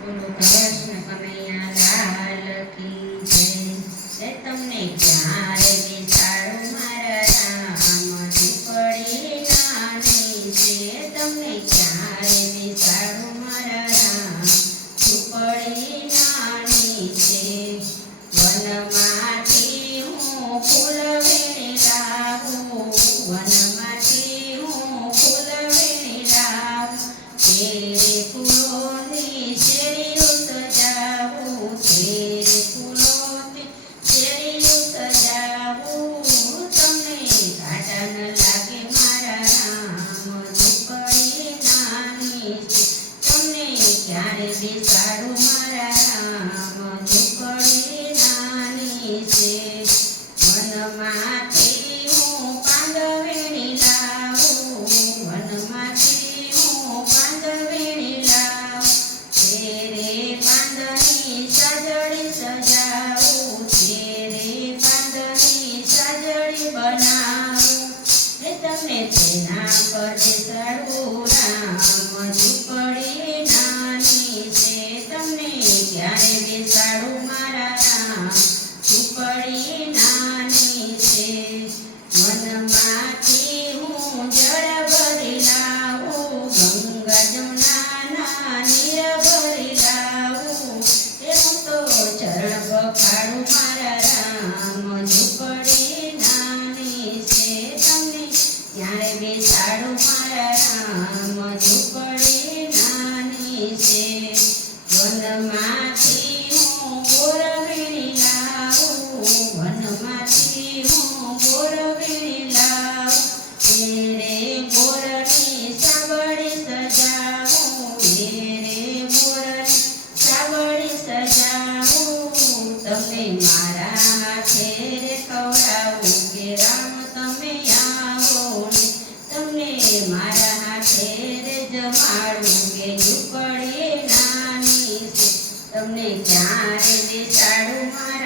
બોલો કૃષ્ણ કનૈયા લાલ કી જય. તમને ક્યારે બેસાડું મારા રામ, ઝૂંપડી નાની છે. તમને ક્યારે બેસાડું મારા રામ, ઝૂંપડી નાની છે. વનમાંથી હું ફૂલ વીણી લાવું, વનમાંથી હું ફૂલ વીણી લાવું. તેરે ફૂલોની શેરીઓ સજાવું, તેરે ફૂલોની શેરીઓ સજાવું. તમને ઘાટા ન લાગે મારા રામ, ઝૂંપડી નાની છે. તમને ક્યારે બેસાડું મારા રામ, ઝૂંપડી નાની છે. વનમાંથી હું પાંદ વીણી લાવું, વનમાંથી હું પાંદ વીણી લાવું. તેરે પાંદની સાજળી સજાવું, તેરે પાંદની સાજળી બનાવું. તમને તેના પર બેસાડું રામ, ઝૂંપડી નાની છે. તમને ક્યારે બેસાડું મારા રામ, ઝૂંપડી નાની છે. વનમાંથી હું જળ ભરી લાવું, ગંગા જમનાના નીર ભરી લાવું. હું તો ચરણ પખાડું મારા રામ, ઝૂંપડી નાની છે. તમને ક્યારે બેસાડું મારા રામ, ઝૂંપડી નાની છે. વનમાંથી હું બોર વીણી લાવું, વનમાંથી હું બોર વીણી લાવું. તેરે બોરની સાવળી સજાવું, તેરે બોરની સાવળી સજાવું. તમને મારા હાથે રે ખવડાવું કે રામ તમે આવો ને. તમને મારા હાથે રે જમાડું કે ઝૂંપડી નાની છે. તમને ક્યારે બેસાડું મારા